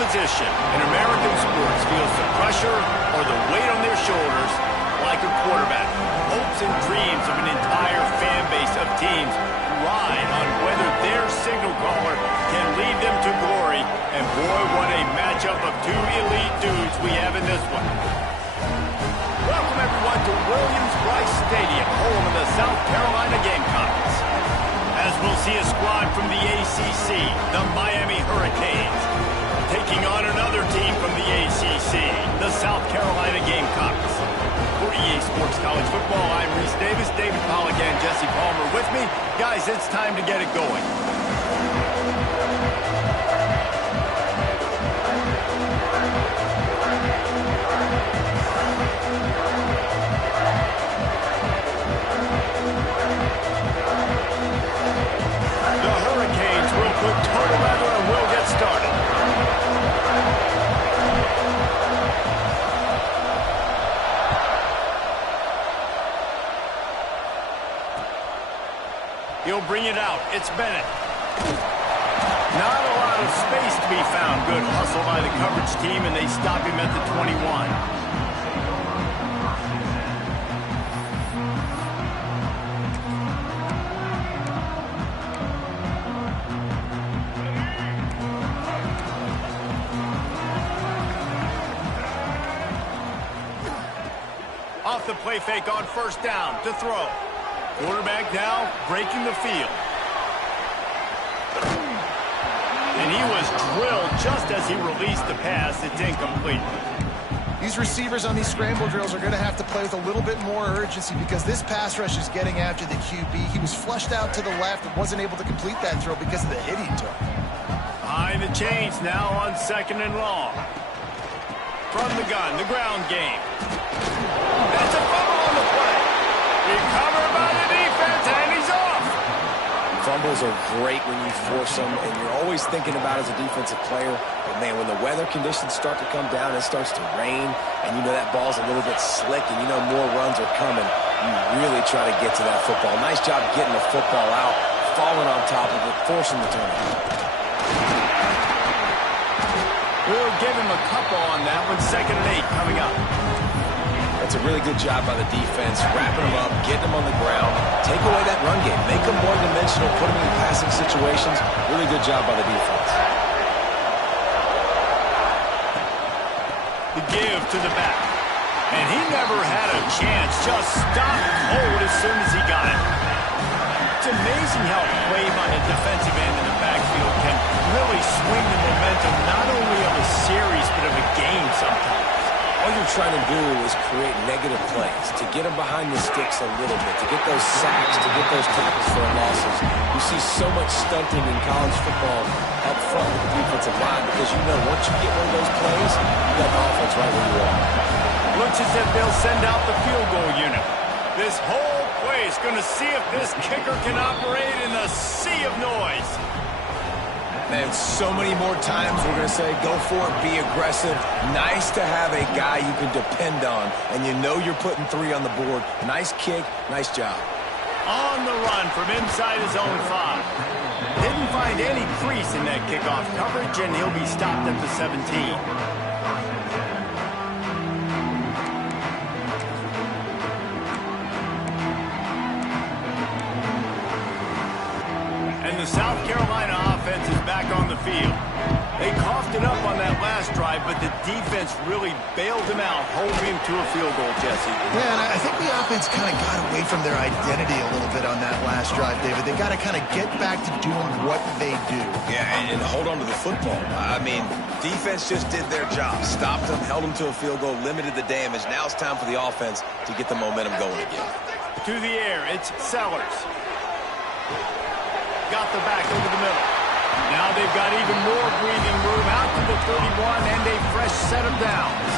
position in American sports feels the pressure or the weight on their shoulders like a quarterback. Hopes and dreams of an entire fan base of teams ride on whether their signal caller can lead them to glory. And boy, what a matchup of two elite dudes we have in this one. Welcome everyone to Williams-Brice Stadium, home of the South Carolina Gamecocks. As we'll see a squad from the ACC, the Miami Hurricanes, taking on another team from the ACC, the South Carolina Gamecocks. For EA Sports College Football, I'm Reese Davis, David Pollack, and Jesse Palmer with me. Guys, it's time to get it going. The Hurricanes will put total leather and we'll get started. He'll bring it out. It's Bennett. Not a lot of space to be found. Good hustle by the coverage team, and they stop him at the 21. Off the play fake on first down to throw. Quarterback now breaking the field. And he was drilled just as he released the pass. It's incomplete. These receivers on these scramble drills are going to have to play with a little bit more urgency because this pass rush is getting after the QB. He was flushed out to the left and wasn't able to complete that throw because of the hit he took. Behind the chains now on 2nd and long. From the gun, the ground game. That's a fumble on the play. Recovered by the defense, and he's off. Fumbles are great when you force them, and you're always thinking about as a defensive player. But, man, when the weather conditions start to come down, it starts to rain, and you know that ball's a little bit slick, and you know more runs are coming. You really try to get to that football. Nice job getting the football out, falling on top of it, forcing the turnover. We'll give him a couple on that one. 2nd and 8 coming up. That's a really good job by the defense, wrapping them up, getting them on the ground, take away that run game, make them one-dimensional, put them in passing situations. Really good job by the defense. The give to the back. And he never had a chance, just stopped cold as soon as he got it. It's amazing how play by a defensive end in the backfield can really swing the momentum not only of a series but of a game sometimes. All you're trying to do is create negative plays, to get them behind the sticks a little bit, to get those sacks, to get those tackles for losses. You see so much stunting in college football up front with the defensive line because you know once you get one of those plays, you got the offense right where you are. Looks as if they'll send out the field goal unit. This whole play is going to see if this kicker can operate in the sea of noise. Man, so many more times we're going to say, go for it, be aggressive. Nice to have a guy you can depend on, and you know you're putting 3 on the board. Nice kick, nice job. On the run from inside his own 5. Didn't find any crease in that kickoff coverage, and he'll be stopped at the 17. And the South Carolina offense is back on the field. They coughed it up on that last drive, but the defense really bailed him out, holding him to a field goal, Jesse. Yeah, and I think the offense kind of got away from their identity a little bit on that last drive, David. They got to kind of get back to doing what they do. Yeah, and hold on to the football. I mean, defense just did their job. Stopped them, held them to a field goal, limited the damage. Now it's time for the offense to get the momentum going again. To the air, it's Sellers. Got the back over the middle. Now they've got even more breathing room out to the 31 and a fresh set of downs.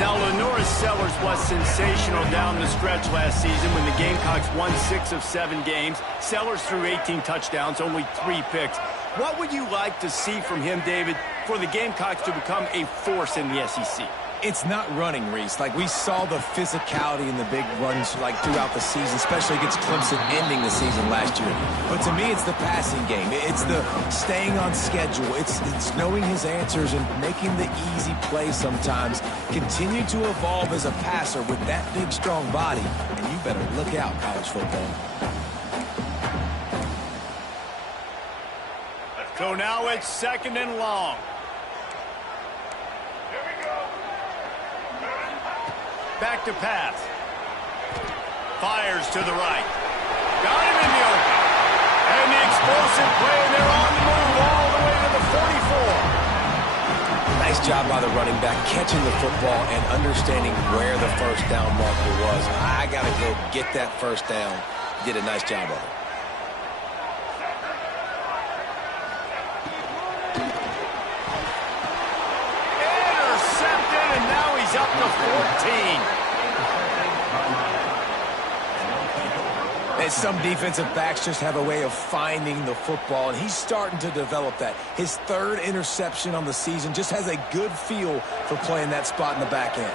Now Lenoris Sellers was sensational down the stretch last season when the Gamecocks won 6 of 7 games. Sellers threw 18 touchdowns, only 3 picks. What would you like to see from him, David, for the Gamecocks to become a force in the SEC? It's not running, Reese. Like, we saw the physicality in the big runs, like, throughout the season, especially against Clemson ending the season last year. But to me, it's the passing game. It's the staying on schedule. It's knowing his answers and making the easy play sometimes. Continue to evolve as a passer with that big, strong body. And you better look out, college football. So now it's 2nd and long. Back to pass. Fires to the right. Got him in the open. And the explosive play, and they're on the move all the way to the 44. Nice job by the running back, catching the football and understanding where the first down marker was. I got to go get that first down. Did a nice job of it. Intercepted, and now he's up to 14. And some defensive backs just have a way of finding the football, and he's starting to develop that. His 3rd interception on the season, just has a good feel for playing that spot in the back end.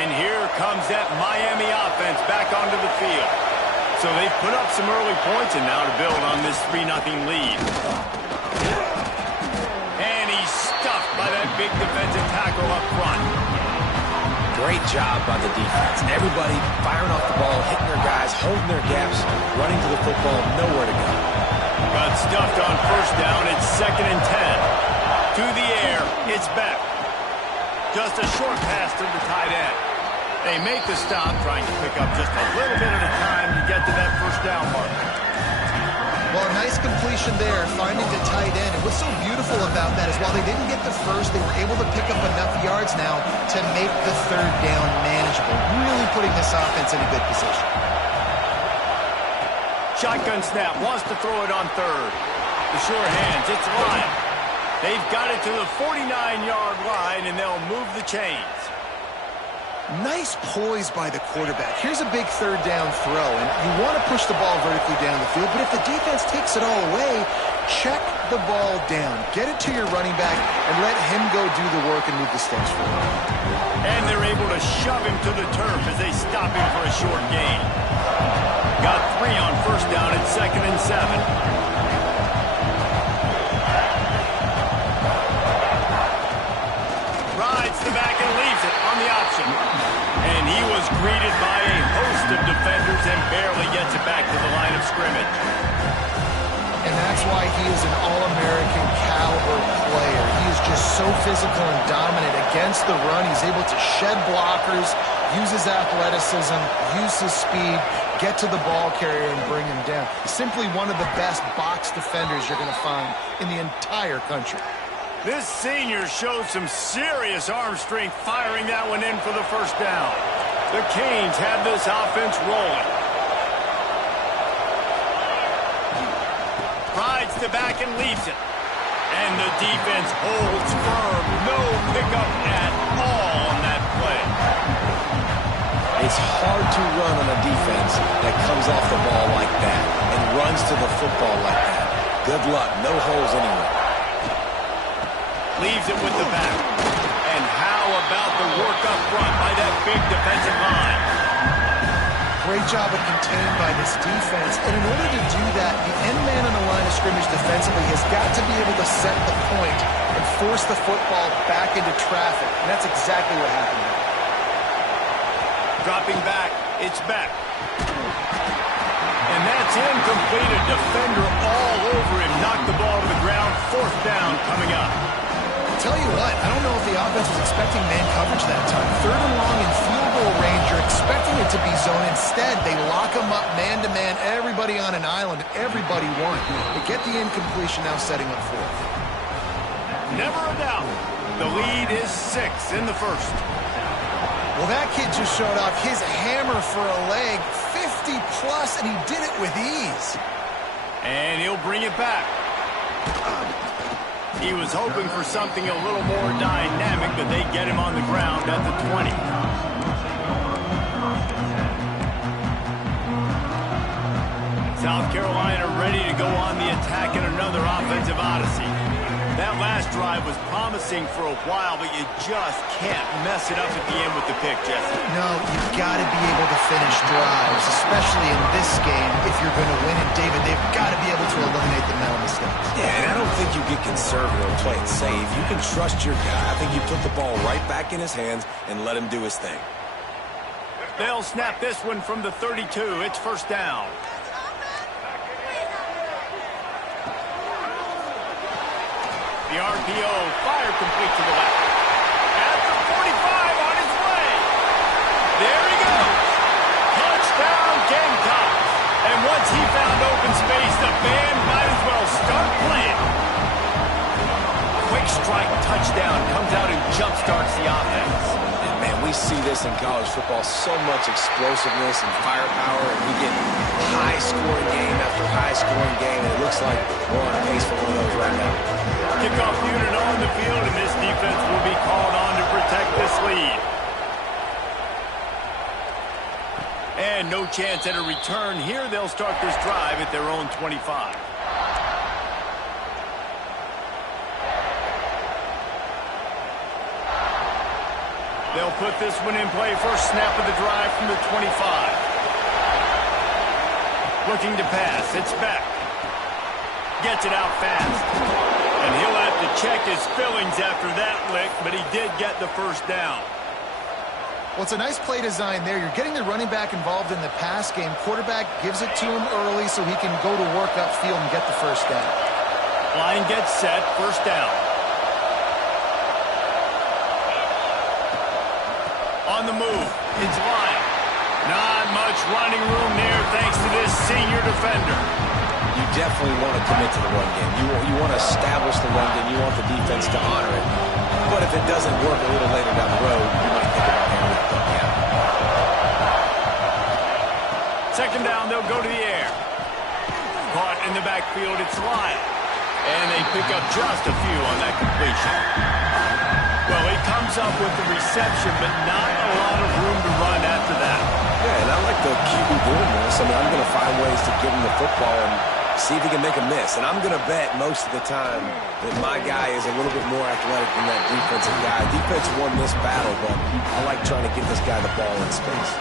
And here comes that Miami offense back onto the field. So they've put up some early points, and now to build on this 3-0 lead. And he's stuffed by that big defensive tackle up front. Great job by the defense. Everybody firing off the ball, hitting their guys, holding their gaps, running to the football, nowhere to go. Got stuffed on first down. It's 2nd and 10. To the air, it's Beck. Just a short pass to the tight end. They make the stop, trying to pick up just a little bit at a time to get to that first down mark. Well, a nice completion there, finding the tight end. And what's so beautiful about that is while they didn't get the first, they were able to pick up enough yards now to make the 3rd down manageable, really putting this offense in a good position. Shotgun snap, wants to throw it on 3rd. The sure hands, it's Lyon. They've got it to the 49-yard line, and they'll move the chains. Nice poise by the quarterback. Here's a big 3rd down throw, and you want to push the ball vertically down the field, but if the defense takes it all away, check the ball down. Get it to your running back and let him go do the work and move the sticks forward. And they're able to shove him to the turf as they stop him for a short gain. Got 3 on first down at 2nd and 7. And he was greeted by a host of defenders and barely gets it back to the line of scrimmage. And that's why he is an All-American caliber player. He is just so physical and dominant against the run. He's able to shed blockers, use his athleticism, use his speed, get to the ball carrier and bring him down. Simply one of the best box defenders you're going to find in the entire country. This senior showed some serious arm strength firing that one in for the first down. The Canes have this offense rolling. Rides the back and leaves it. And the defense holds firm. No pickup at all on that play. It's hard to run on a defense that comes off the ball like that and runs to the football like that. Good luck. No holes anywhere. Leaves it with the back. And how about the work up front by that big defensive line? Great job of contained by this defense. And in order to do that, the end man on the line of scrimmage defensively has got to be able to set the point and force the football back into traffic. And that's exactly what happened here. Dropping back, it's back. And that's incomplete. A defender all over him. Knocked the ball to the ground. Fourth down coming up. Tell you what, I don't know if the offense was expecting man coverage that time. 3rd and long in field goal range, you're expecting it to be zone. Instead, they lock them up man-to-man, everybody on an island, everybody won. They get the incompletion now setting up 4th. Never a doubt. The lead is 6 in the first. Well, that kid just showed off his hammer for a leg, 50-plus, and he did it with ease. And he'll bring it back. He was hoping for something a little more dynamic, but they get him on the ground at the 20. South Carolina ready to go on the attack in another offensive odyssey. That last drive was promising for a while, but you just can't mess it up at the end with the pick, Jesse. No, you've got to be able to finish drives, especially in this game. If you're going to win it, David, they've got to be able to eliminate the mental mistakes. Yeah, and I don't think you get conservative or play it safe. You can trust your guy. I think you put the ball right back in his hands and let him do his thing. They'll snap this one from the 32. It's first down. The RPO, fire complete to the left. At the 45 on his way. There he goes. Touchdown, Gamecocks. And once he found open space, the band might as well start playing. Quick strike touchdown comes out and jump-starts the offense. And man, we see this in college football, so much explosiveness and firepower, and we get high-scoring game after high-scoring game, and it looks like we're on pace for one of those right now. Kickoff unit on the field, and this defense will be called on to protect this lead. And no chance at a return here. They'll start this drive at their own 25. They'll put this one in play. First snap of the drive from the 25. Looking to pass. It's back. Gets it out fast. And he'll have to check his fillings after that lick, but he did get the first down. Well, it's a nice play design there. You're getting the running back involved in the pass game. Quarterback gives it to him early so he can go to work upfield and get the first down. Line gets set. First down. On the move. It's Lyon. Not much running room there thanks to this senior defender. You definitely want to commit to the run game. You want to establish the run game. You want the defense to honor it. But if it doesn't work a little later down the road, you might think about handling it. Yeah. Second down, they'll go to the air. Caught in the backfield, it's Lyon. And they pick up just a few on that completion. Well, he comes up with the reception, but not a lot of room to run after that. Yeah, and I like the QB doing this. I mean, I'm going to find ways to give him the football and see if he can make a miss. And I'm going to bet most of the time that my guy is a little bit more athletic than that defensive guy. Defense won this battle, but I like trying to get this guy the ball in space.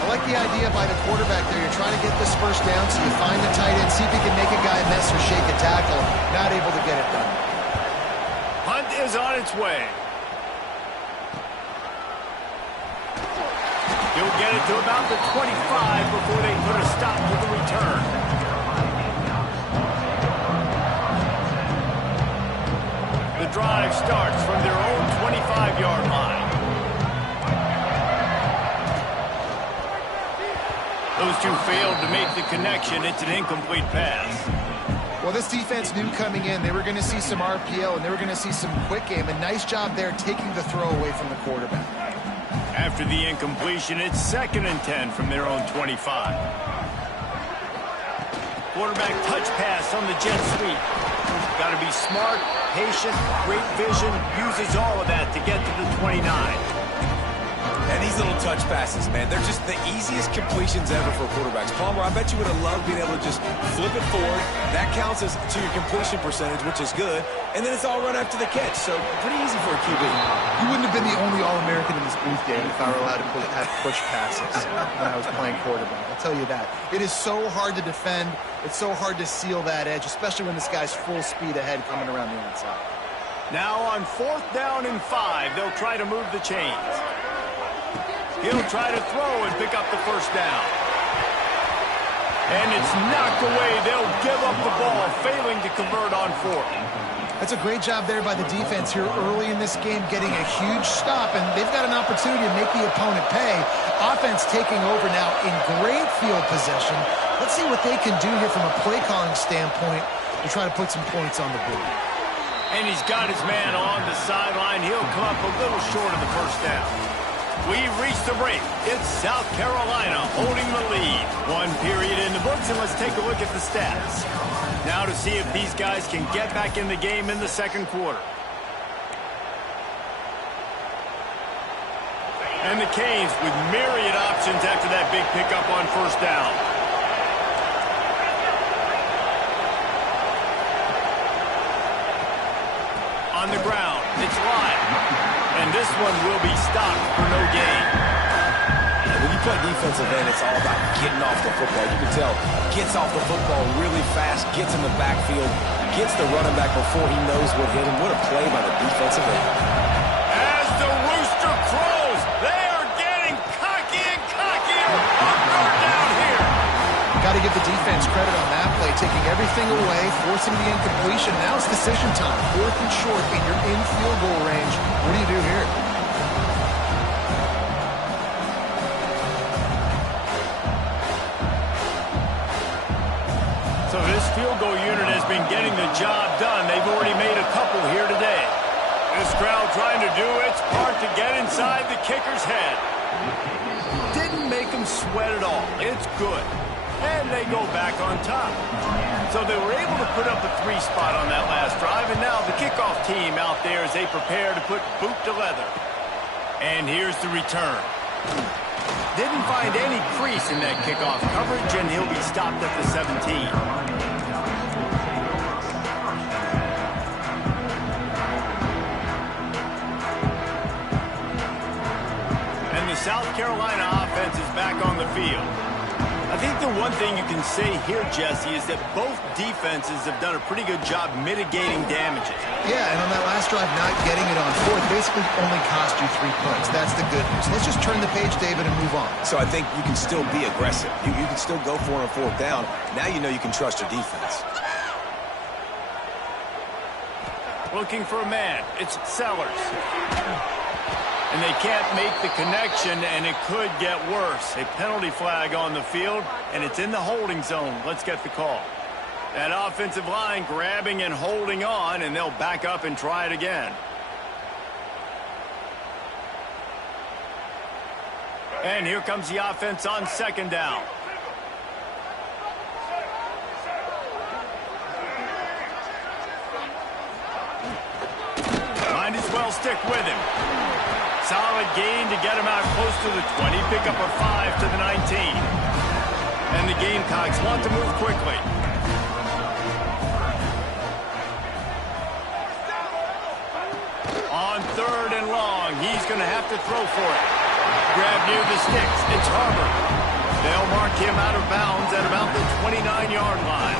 I like the idea by the quarterback there. You're trying to get this first down, so you find the tight end, see if he can make a guy miss or shake a tackle. Not able to get it done. Hunt is on its way. He'll get it to about the 25 before they put a stop to the return. The drive starts from their own 25-yard line. Those two failed to make the connection. It's an incomplete pass. Well, this defense knew coming in they were going to see some RPO and they were going to see some quick game. A nice job there taking the throw away from the quarterback. After the incompletion, it's 2nd and 10 from their own 25. Quarterback touch pass on the jet sweep. Got to be smart, patient, great vision, uses all of that to get to the 29. And these little touch passes, man, they're just the easiest completions ever for quarterbacks. Palmer, I bet you would have loved being able to just flip it forward. That counts as to your completion percentage, which is good. And then it's all run after the catch. So pretty easy for a QB. You wouldn't have been the only All-American in this booth game if I were allowed to have push passes when I was playing quarterback. I'll tell you that. It is so hard to defend. It's so hard to seal that edge, especially when this guy's full speed ahead coming around the inside. Now on 4th down and 5, they'll try to move the chains. He'll try to throw and pick up the first down. And it's knocked away. They'll give up the ball, failing to convert on 4th. That's a great job there by the defense here early in this game, getting a huge stop, and they've got an opportunity to make the opponent pay. Offense taking over now in great field possession. Let's see what they can do here from a play-calling standpoint to try to put some points on the board. And he's got his man on the sideline. He'll come up a little short of the first down. We've reached the break. It's South Carolina holding the lead. 1 period in the books, and let's take a look at the stats. Now to see if these guys can get back in the game in the second quarter. And the Canes with myriad options after that big pickup on first down. on the ground. It's live. And this one will be stopped for no gain. When you play defensive end, it's all about getting off the football. You can tell, gets off the football really fast, gets in the backfield, gets the running back before he knows what hit him. What a play by the defensive end. As the rooster crows, they are getting cocky and cockier. On third down here. Got to give the defense credit on that play, taking everything away, forcing the incompletion. Now it's decision time. 4th and short, and you're in field goal range. What do you do here? So this field goal unit has been getting the job done. They've already made a couple here today. This crowd trying to do its part to get inside the kicker's head. Didn't make him sweat at all. It's good. And they go back on top. So they were able to put up a 3 spot on that last drive, and now the kickoff team out there as they prepare to put boot to leather. And here's the return. Didn't find any crease in that kickoff coverage, and he'll be stopped at the 17. And the South Carolina offense is back on the field. I think the one thing you can say here, Jesse, is that both defenses have done a pretty good job mitigating damages. Yeah, and on that last drive, not getting it on 4th basically only cost you 3 points. That's the good news. Let's just turn the page, David, and move on. So I think you can still be aggressive. You can still go for it on 4th down. Now you know you can trust your defense. Looking for a man. It's Sellers. And they can't make the connection, and it could get worse. A penalty flag on the field, and it's in the holding zone. Let's get the call. That offensive line grabbing and holding on, and they'll back up and try it again. And here comes the offense on 2nd down. Might as well stick with him. Solid gain to get him out close to the 20. Pick up a 5 to the 19. And the Gamecocks want to move quickly. On 3rd and long, he's going to have to throw for it. Grab near the sticks. It's Harbor. They'll mark him out of bounds at about the 29-yard line.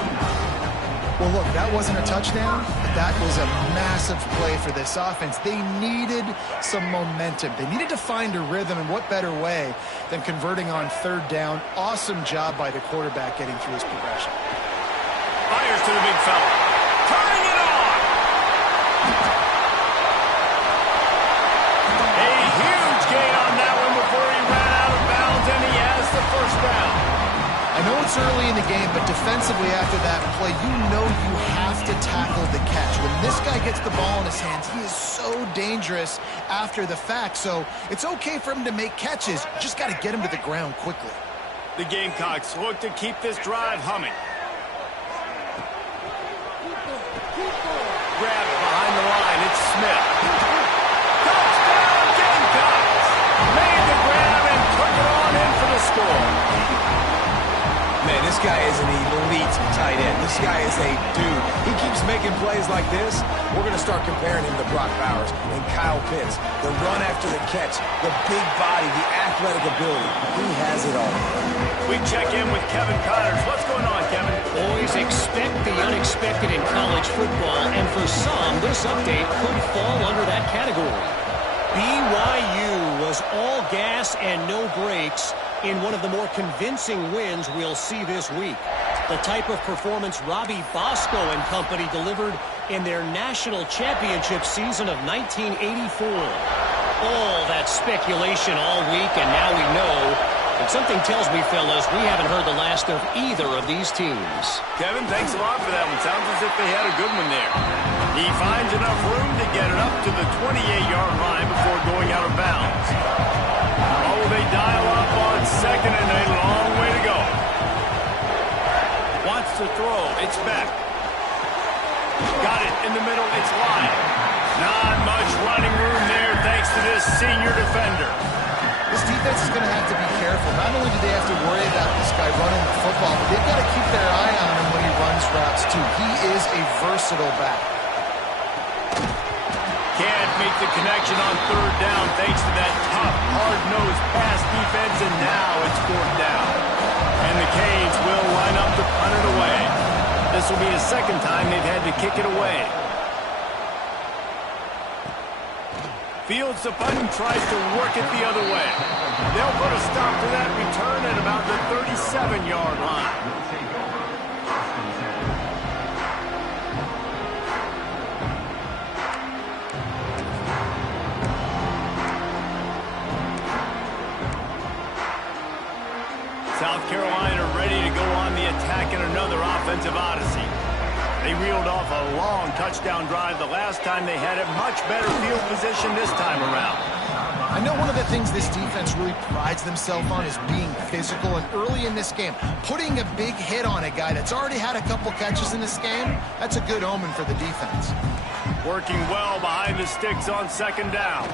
Well, look, that wasn't a touchdown, but that was a massive play for this offense. They needed some momentum. They needed to find a rhythm, and what better way than converting on 3rd down. Awesome job by the quarterback getting through his progression. Fires to the big fella. Turning it on! A huge gain on that one before he ran out of bounds, and he has the 1st down. I know it's early in the game, but defensively after that play, you know you have to tackle the catch. When this guy gets the ball in his hands, he is so dangerous after the fact. So it's okay for him to make catches. You just got to get him to the ground quickly. The Gamecocks look to keep this drive humming. Grab behind the line. It's Smith. Touchdown, Gamecocks! Made the grab and took it on in for the score. Man, this guy is an elite tight end. This guy is a dude. He keeps making plays like this. We're going to start comparing him to Brock Bowers and Kyle Pitts. The run after the catch, the big body, the athletic ability. He has it all. We check in with Kevin Connors. What's going on, Kevin? Always expect the unexpected in college football, and for some, this update could fall under that category. BYU was all gas and no brakes in one of the more convincing wins we'll see this week. The type of performance Robbie Bosco and company delivered in their national championship season of 1984. All that speculation all week, and now we know. But something tells me, fellas, we haven't heard the last of either of these teams. Kevin, thanks a lot for that one. Sounds as if they had a good one there. He finds enough room to get it up to the 28-yard line before going out of bounds. Oh, they dial up on 2nd and a long way to go. Wants to throw. It's back. Got it in the middle. It's line. Not much running room there thanks to this senior defender. This defense is going to have to be careful. Not only do they have to worry about this guy running the football, but they've got to keep their eye on him when he runs routes too. He is a versatile back. can't make the connection on third down thanks to that tough, hard-nosed pass defense, and now it's fourth down. And the Canes will line up to punt it away. This will be the second time they've had to kick it away. Fields the punt and tries to work it the other way. They'll put a stop to that return at about the 37-yard line. South Carolina ready to go on the attack in another offensive odyssey. They reeled off a long touchdown drive the last time they had it. Much better field position this time around. I know one of the things this defense really prides themselves on is being physical, and early in this game, putting a big hit on a guy that's already had a couple catches in this game, that's a good omen for the defense. Working well behind the sticks on second down.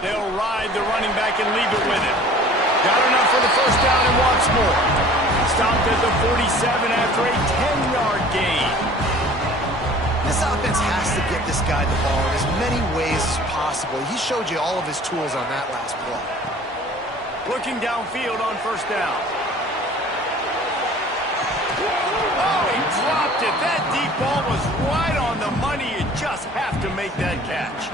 They'll ride the running back and leave it with him. Got enough for the first down and wants more. Stopped at the 47 after a 10-yard gain. This offense has to get this guy the ball in as many ways as possible. He showed you all of his tools on that last play. Looking downfield on first down. Oh, he dropped it. That deep ball was right on the money. You just have to make that catch.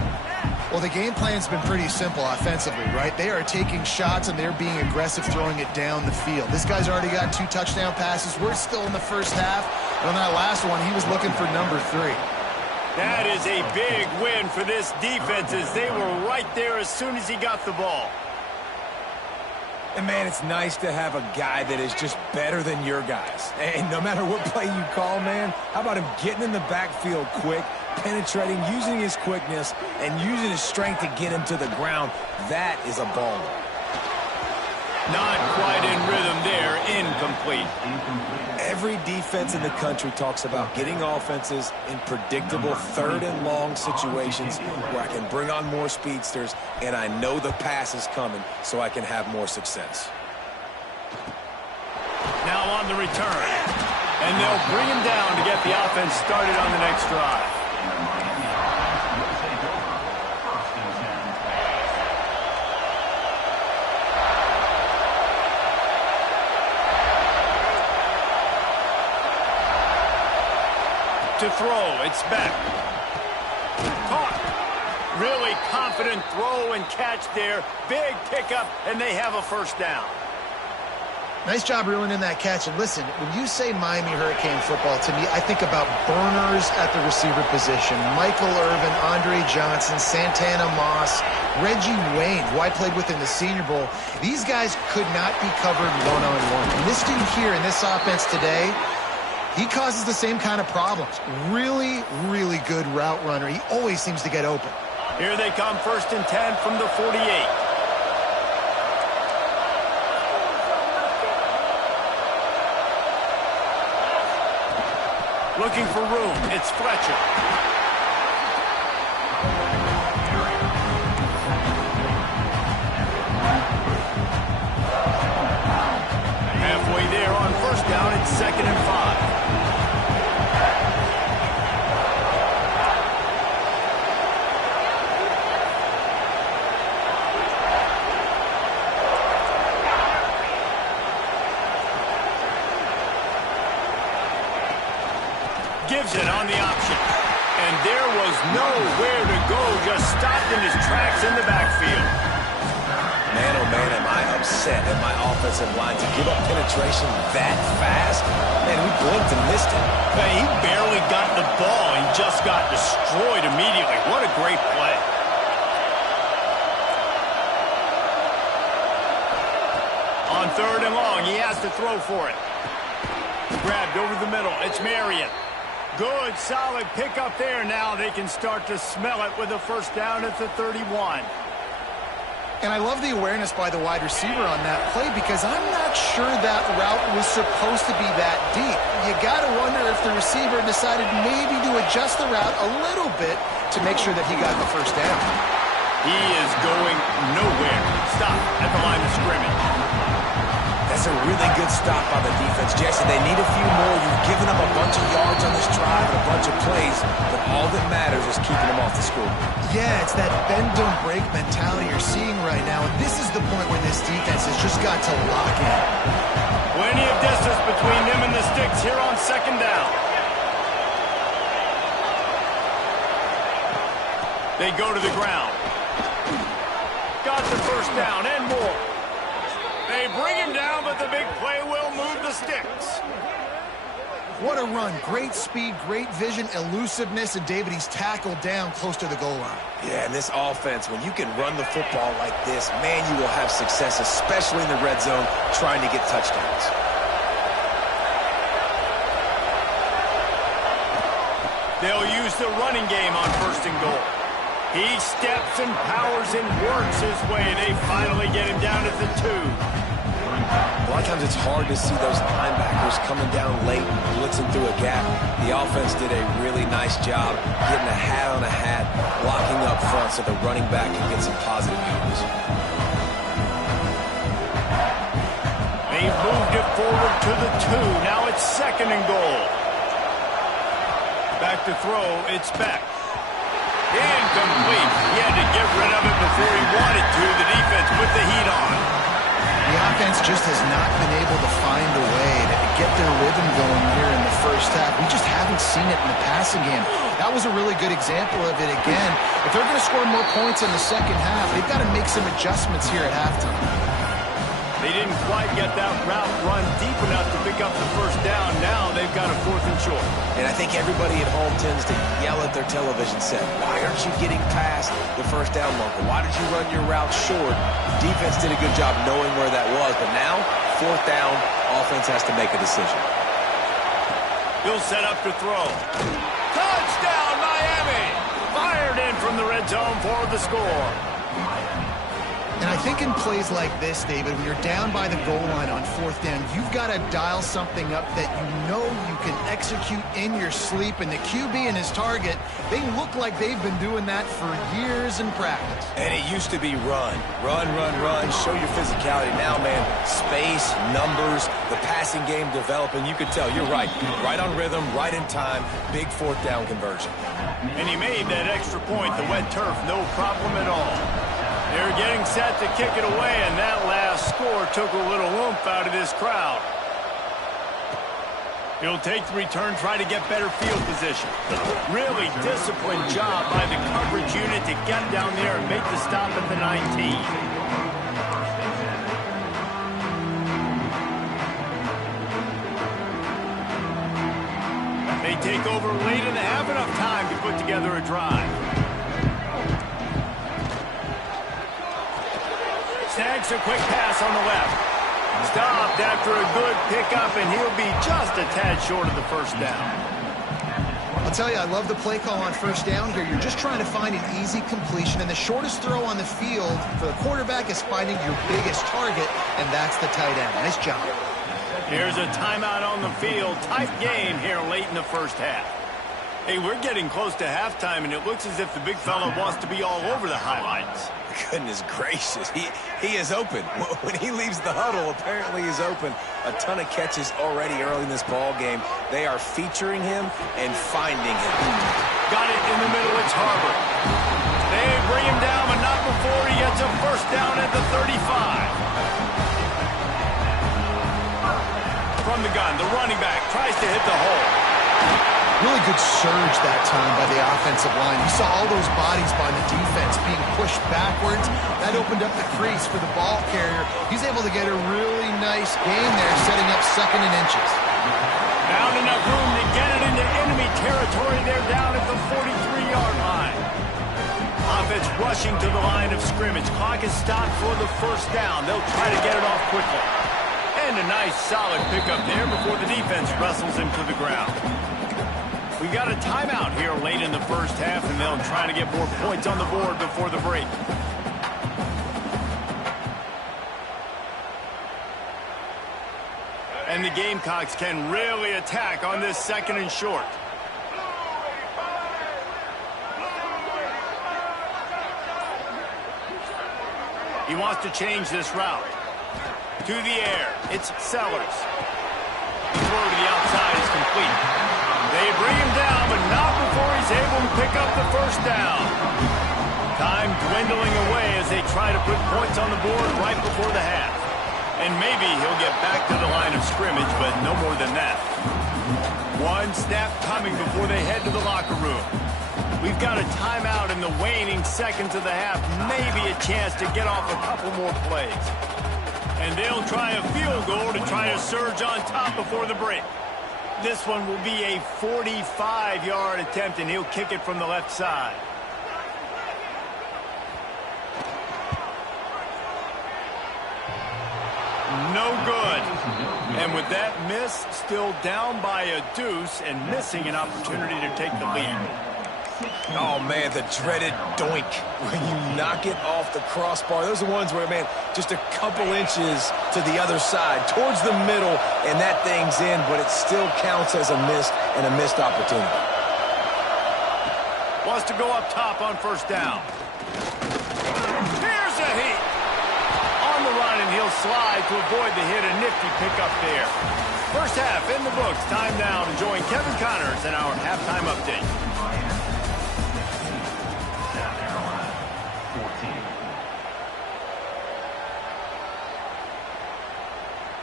Well, the game plan's been pretty simple offensively, right? They are taking shots and they're being aggressive throwing it down the field. This guy's already got 2 touchdown passes. We're still in the first half. And on that last one, he was looking for number 3. That is a big win for this defense as they were right there as soon as he got the ball. And, man, it's nice to have a guy that is just better than your guys. And no matter what play you call, man, how about him getting in the backfield quick, penetrating, using his quickness, and using his strength to get him to the ground? That is a baller. Not quite in rhythm there. Incomplete. Every defense in the country talks about getting offenses in predictable third and long situations where I can bring on more speedsters and I know the pass is coming so I can have more success. Now on the return. And they'll bring him down to get the offense started on the next drive. To throw, it's back. Caught. Really confident throw and catch there. Big pickup, and they have a first down. Nice job reeling in that catch. And listen, when you say Miami Hurricane football, to me, I think about burners at the receiver position. Michael Irvin, Andre Johnson, Santana Moss, Reggie Wayne, who I played with in the Senior Bowl. These guys could not be covered one-on-one. And this dude here in this offense today, he causes the same kind of problems. Really, really good route runner. He always seems to get open. Here they come, 1st and 10 from the 48. Looking for room. It's Fletcher. Halfway there on first down, it's 2nd and 5. Gives it on the option. And there was nowhere to go. Just stopped in his tracks in the backfield. Man, oh man, am I upset at my offensive line to give up penetration that fast? Man, we blinked and missed it. He barely got the ball. He just got destroyed immediately. What a great play. On 3rd and long, he has to throw for it. Grabbed over the middle. It's Marion. Good, solid pickup there. Now they can start to smell it with a first down at the 31. And I love the awareness by the wide receiver on that play because I'm not sure that route was supposed to be that deep. You got to wonder if the receiver decided maybe to adjust the route a little bit to make sure that he got the first down. He is going nowhere. Stop at the line of scrimmage. That's That's a really good stop by the defense. Jesse, they need a few more. You've given up a bunch of yards on this drive and a bunch of plays, but all that matters is keeping them off the scoreboard. Yeah, it's that bend, don't break mentality you're seeing right now, and this is the point where this defense has just got to lock in. Plenty of distance between them and the sticks here on second down. They go to the ground. Got the first down and more. They bring him down, but the big play will move the sticks. What a run. Great speed, great vision, elusiveness, and David, he's tackled down close to the goal line. Yeah, and this offense, when you can run the football like this, man, you will have success, especially in the red zone, trying to get touchdowns. They'll use the running game on first and goal. He steps and powers and works his way. They finally get him down at the 2. A lot of times it's hard to see those linebackers coming down late, blitzing through a gap. The offense did a really nice job getting a hat on a hat, blocking up front so the running back can get some positive yards. They've moved it forward to the 2. Now it's second and goal. Back to throw. It's Beck. Incomplete. He had to get rid of it before he wanted to. The defense put the heat on. The offense just has not been able to find a way to get their rhythm going here in the first half. We just haven't seen it in the passing game. That was a really good example of it again. If they're going to score more points in the second half, they've got to make some adjustments here at halftime. They didn't quite get that route run deep enough to pick up the first down. Now they've got a 4th and short. And I think everybody at home tends to yell at their television set. Why aren't you getting past the first down marker? Why did you run your route short? Defense did a good job knowing where that was. But now, 4th down, offense has to make a decision. He'll set up to throw. Touchdown, Miami! Fired in from the red zone for the score. And I think in plays like this, David, when you're down by the goal line on 4th down, you've got to dial something up that you know you can execute in your sleep. And the QB and his target, they look like they've been doing that for years in practice. And it used to be run, run, run, run, show your physicality. Now, man, space, numbers, the passing game developing. You could tell, you're right on rhythm, right in time, big 4th down conversion. And he made that extra point, the wet turf, no problem at all. They're getting set to kick it away, and that last score took a little oomph out of this crowd. He'll take the return, try to get better field position. Really disciplined job by the coverage unit to get down there and make the stop at the 19. They take over late and have enough time to put together a drive. Snags a quick pass on the left. Stopped after a good pickup, and he'll be just a tad short of the first down. I'll tell you, I love the play call on first down here. You're just trying to find an easy completion, and the shortest throw on the field for the quarterback is finding your biggest target, and that's the tight end. Nice job. Here's a timeout on the field. Tight game here late in the first half. Hey, we're getting close to halftime, and it looks as if the big fella wants to be all over the highlights. Goodness gracious, he is open. When he leaves the huddle, apparently he's open. A ton of catches already early in this ball game. They are featuring him and finding him. Got it in the middle, it's Harbor. They bring him down, but not before he gets a first down at the 35. From the gun, the running back tries to hit the hole. Really good surge that time by the offensive line. You saw all those bodies by the defense being pushed backwards. That opened up the crease for the ball carrier. He's able to get a really nice gain there, setting up 2nd and inches. Found enough room to get it into enemy territory. They're down at the 43-yard line. Offense rushing to the line of scrimmage. Clock is stopped for the first down. They'll try to get it off quickly. And a nice solid pickup there before the defense wrestles him to the ground. We got a timeout here late in the first half, and they'll try to get more points on the board before the break. And the Gamecocks can really attack on this 2nd and short. He wants to change this route. To the air. It's Sellers. The throw to the outside is complete. They bring him down, but not before he's able to pick up the first down. Time dwindling away as they try to put points on the board right before the half. And maybe he'll get back to the line of scrimmage, but no more than that. One snap coming before they head to the locker room. We've got a timeout in the waning seconds of the half. Maybe a chance to get off a couple more plays. And they'll try a field goal to try to surge on top before the break. This one will be a 45-yard attempt, and he'll kick it from the left side. No good. And with that miss, still down by a deuce and missing an opportunity to take the lead. Oh, man, the dreaded doink when you knock it off the crossbar. Those are ones where, man, just a couple inches to the other side, towards the middle, and that thing's in, but it still counts as a miss and a missed opportunity. Wants to go up top on first down. Here's a heat. On the run, and he'll slide to avoid the hit. A nifty pickup there. First half in the books. Time now to join Kevin Connors in our halftime update.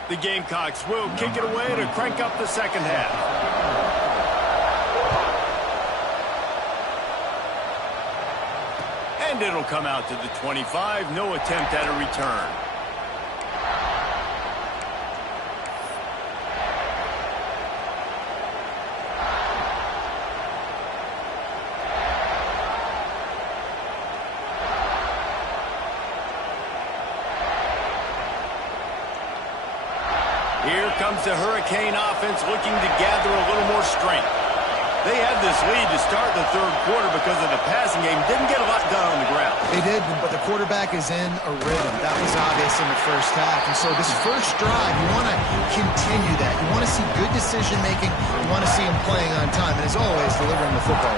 The Gamecocks will kick it away to crank up the second half. And it'll come out to the 25. No attempt at a return. Here comes the Hurricane offense looking to gather a little more strength. They had this lead to start the third quarter because of the passing game. Didn't get a lot done on the ground. They did, but the quarterback is in a rhythm. That was obvious in the first half. And so this first drive, you want to continue that. You want to see good decision-making. You want to see him playing on time. And as always, delivering the football.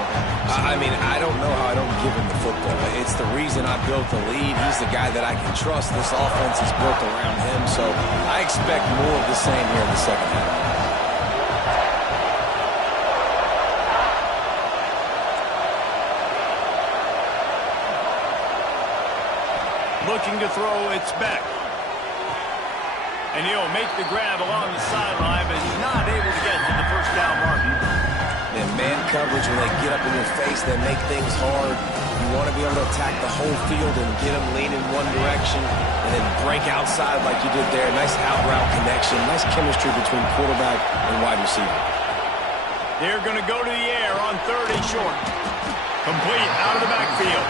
I mean, I don't know how I don't give him the football. It's the reason I built the lead. He's the guy that I can trust. This offense is built around him. So I expect more of the same here in the second half. Looking to throw, it's Beck. And he'll make the grab along the sideline, but he's not able to get to the first down marker. And man coverage, when they get up in your face, they make things hard. You want to be able to attack the whole field and get them leaning one direction and then break outside like you did there. Nice out route connection. Nice chemistry between quarterback and wide receiver. They're going to go to the air on third and short. Complete out of the backfield.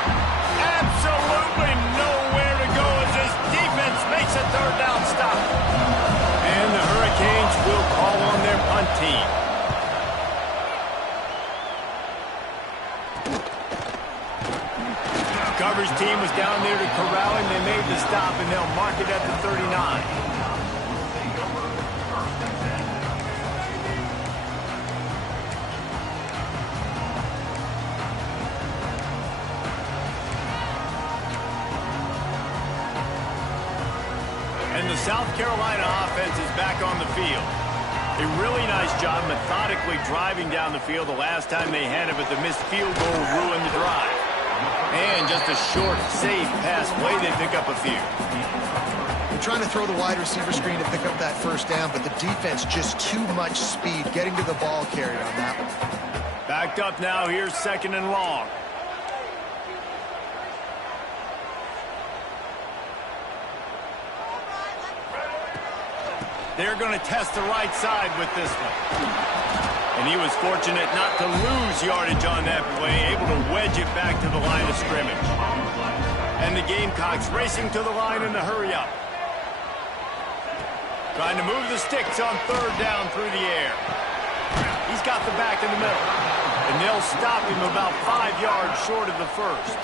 Absolutely nowhere to go as this defense makes a third down stop. And the Hurricanes will call on their punt team. Coverage team was down there to corral him. They made the stop, and they'll mark it at the 39. And the South Carolina offense is back on the field. A really nice job methodically driving down the field the last time they had it, but the missed field goal ruined the drive. And just a short, safe pass play, they pick up a few. They're trying to throw the wide receiver screen to pick up that first down, but the defense just too much speed getting to the ball carrier on that one. Backed up now, here's second and long. They're going to test the right side with this one. And he was fortunate not to lose yardage on that play, able to wedge it back to the line of scrimmage. And the Gamecocks racing to the line in the hurry-up. Trying to move the sticks on third down through the air. He's got the back in the middle. And they'll stop him about 5 yards short of the first.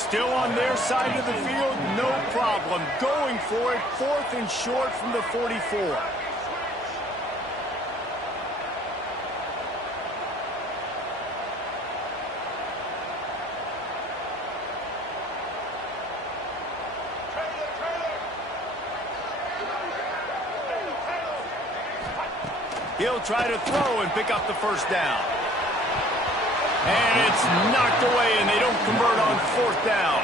Still on their side of the field, no problem. Going for it, fourth and short from the 44. He'll try to throw and pick up the first down. And it's knocked away, and they don't convert on fourth down.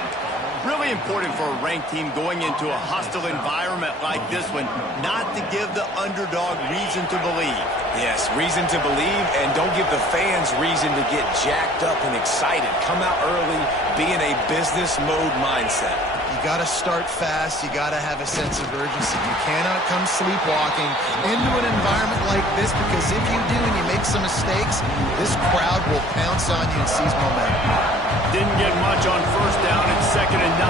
Really important for a ranked team going into a hostile environment like this one, not to give the underdog reason to believe. Yes, reason to believe, and don't give the fans reason to get jacked up and excited. Come out early, be in a business mode mindset. You got to start fast. You got to have a sense of urgency. You cannot come sleepwalking into an environment like this, because if you do and you make some mistakes, this crowd will pounce on you and seize momentum. Didn't get much on first down. It's 2nd and 9.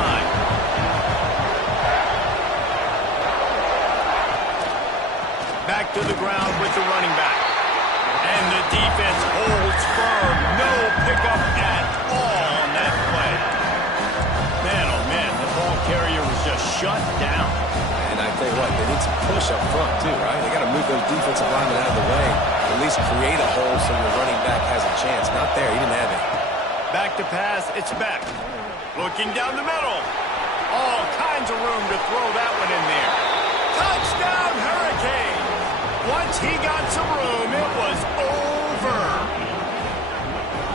Back to the ground with the running back. And the defense holds firm. No pickup at all on that play. Man, oh man, the ball carrier was just shut down. And I tell you what, they need some push up front too, right? They got to move those defensive linemen out of the way. At least create a hole so your running back has a chance. Not there. He didn't have it. Back to pass, it's Beck. Looking down the middle. All kinds of room to throw that one in there. Touchdown, Hurricane! Once he got some room, it was over.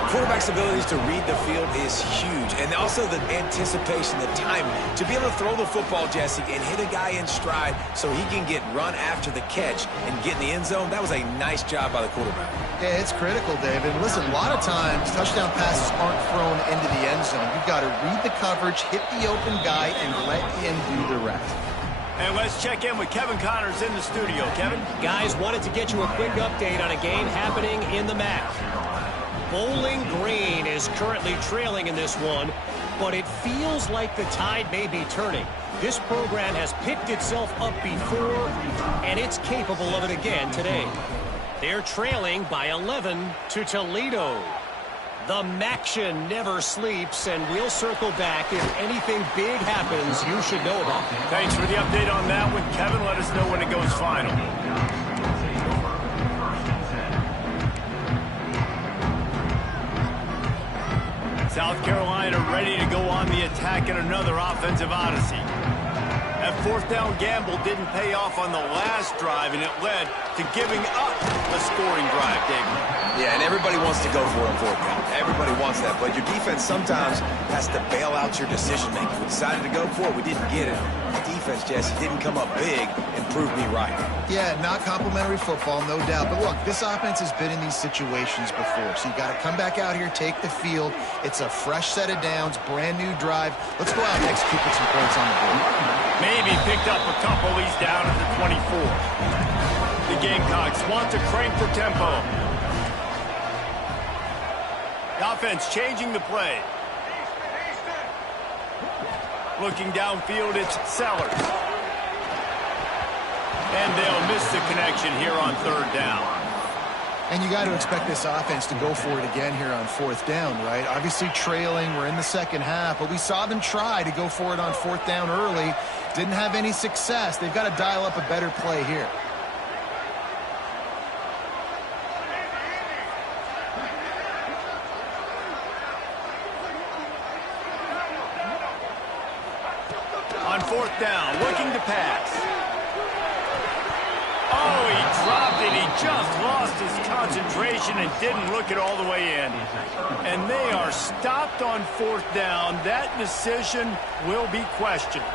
Quarterback's abilities to read the field is huge, and also the anticipation, the time to be able to throw the football, Jesse, and hit a guy in stride so he can get run after the catch and get in the end zone. That was a nice job by the quarterback. Yeah, it's critical, David. Listen, a lot of times touchdown passes aren't thrown into the end zone. You've got to read the coverage, hit the open guy, and let him do the rest. And let's check in with Kevin Connors in the studio. Kevin? Guys, wanted to get you a quick update on a game happening in the MAC. Bowling Green is currently trailing in this one, but it feels like the tide may be turning. This program has picked itself up before, and it's capable of it again today. They're trailing by 11 to Toledo. The Maction never sleeps, and we'll circle back if anything big happens you should know about. Thanks for the update on that one, Kevin. Let us know when it goes final. South Carolina ready to go on the attack in another offensive odyssey. That fourth down gamble didn't pay off on the last drive, and it led to giving up a scoring drive, David. Yeah, and everybody wants to go for it on fourth down. Everybody wants that, but your defense sometimes has to bail out your decision-making. We decided to go for it. We didn't get it. The defense, Jesse, didn't come up big and prove me right. Yeah, not complimentary football, no doubt. But look, this offense has been in these situations before, so you got to come back out here, take the field. It's a fresh set of downs, brand new drive. Let's go out and execute with some points on the board. Maybe picked up a couple. He's down at the 24. The Gamecocks want to crank the tempo. The offense changing the play. Looking downfield, it's Sellers. And they'll miss the connection here on third down. And you got to expect this offense to go for it again here on fourth down, right? Obviously trailing, we're in the second half, but we saw them try to go for it on fourth down early. Didn't have any success. They've got to dial up a better play here. On fourth down, looking to pass. Oh, he dropped it. He just lost his concentration and didn't look it all the way in. And they are stopped on fourth down. That decision will be questioned.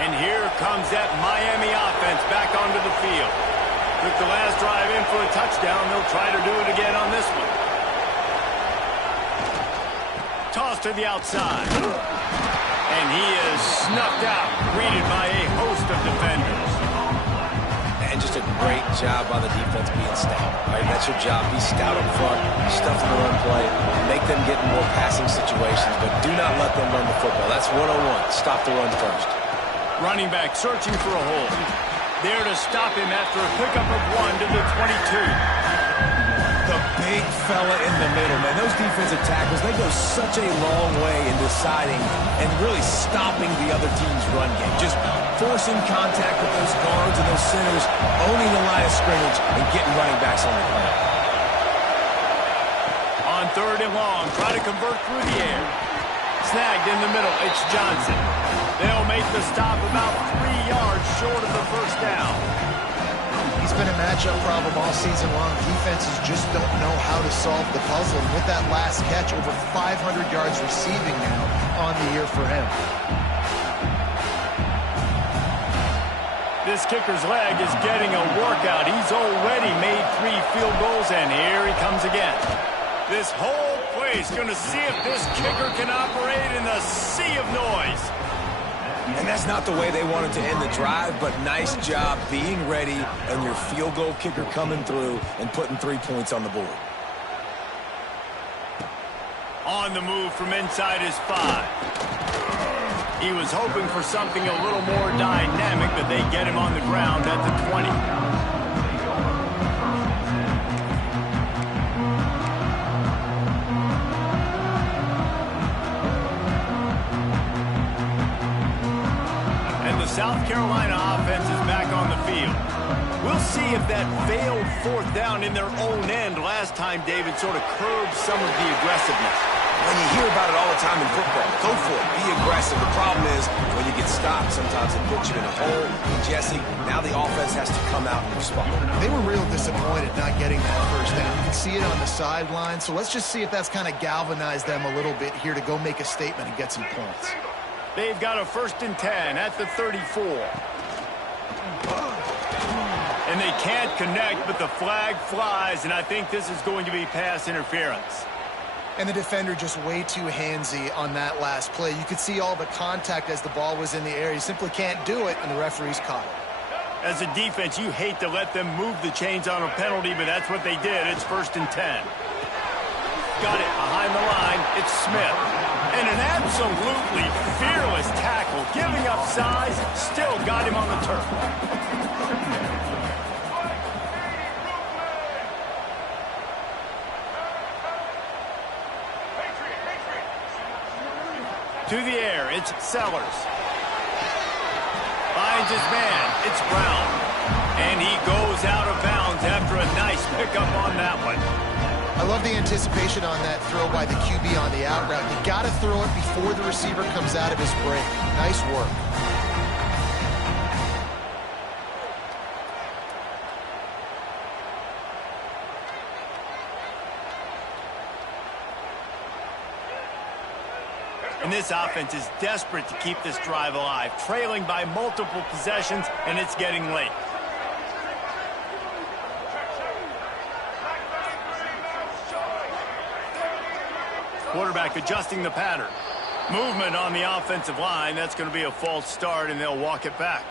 And here comes that Miami offense back onto the field. Took the last drive in for a touchdown. They'll try to do it again on this one. Toss to the outside. And he is snuffed out, greeted by a host of defenders. And just a great job by the defense being stout. Right? That's your job. Be stout up front, stuff in the run play, make them get in more passing situations, but do not let them run the football. That's 101. Stop the run first. Running back searching for a hole. There to stop him after a pickup of 1 to the 22. The big fella in the middle, man. Those defensive tackles, they go such a long way in deciding and really stopping the other team's run game. Just forcing contact with those guards and those centers, owning the line of scrimmage, and getting running backs on the ground. On third and long, try to convert through the air. Snagged in the middle, it's Johnson. They'll make the stop about 3 yards short of the first down. He's It's been a matchup problem all season long. Defenses just don't know how to solve the puzzle. And with that last catch, over 500 yards receiving now on the year for him. This kicker's leg is getting a workout. He's already made 3 field goals, and here he comes again. This whole place going to see if this kicker can operate in the sea of noise. And that's not the way they wanted to end the drive, but nice job being ready and your field goal kicker coming through and putting 3 points on the board. On the move from inside his 5. He was hoping for something a little more dynamic, but they get him on the ground at the 20. And the South Carolina offense is back on the field. We'll see if that failed 4th down in their own end last time, David, sort of curbed some of the aggressiveness. When you hear about it all the time in football, go for it, be aggressive. The problem is when you get stopped, sometimes it puts you in a hole. And Jesse, now the offense has to come out and respond. They were real disappointed not getting that 1st down. You can see it on the sideline, so let's just see if that's kind of galvanized them a little bit here to go make a statement and get some points. They've got a 1st and 10 at the 34. And they can't connect, but the flag flies, and I think this is going to be pass interference. And the defender just way too handsy on that last play. You could see all the contact as the ball was in the air. He simply can't do it, and the referee's caught it. As a defense, you hate to let them move the chains on a penalty, but that's what they did. It's 1st and 10. Got it behind the line. It's Smith. And an absolutely fearless tackle. Giving up size, still got him on the turf. To the air, it's Sellers. Finds his man, it's Brown. And he goes out of bounds after a nice pickup on that one. I love the anticipation on that throw by the QB on the out route. You got to throw it before the receiver comes out of his break. Nice work. And this offense is desperate to keep this drive alive, trailing by multiple possessions, and it's getting late. Quarterback adjusting the pattern. Movement on the offensive line. That's going to be a false start, and they'll walk it back.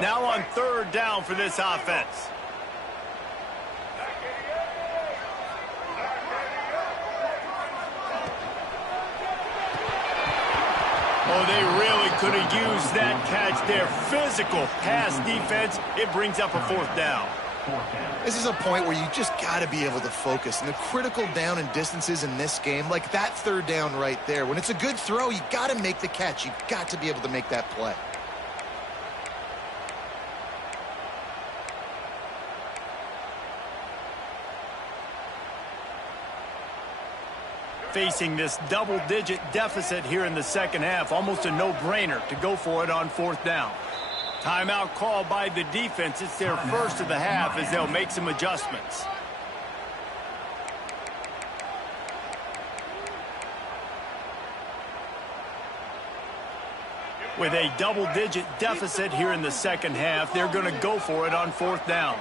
Now on 3rd down for this offense. Oh, they really could have used that catch there. Physical pass defense. It brings up a 4th down. This is a point where you just got to be able to focus. And the critical down and distances in this game, like that 3rd down right there, when it's a good throw, you got to make the catch. You've got to be able to make that play. Facing this double-digit deficit here in the 2nd half, almost a no-brainer to go for it on 4th down. Timeout called by the defense. It's their 1st of the half as they'll make some adjustments. With a double-digit deficit here in the 2nd half, they're going to go for it on 4th down.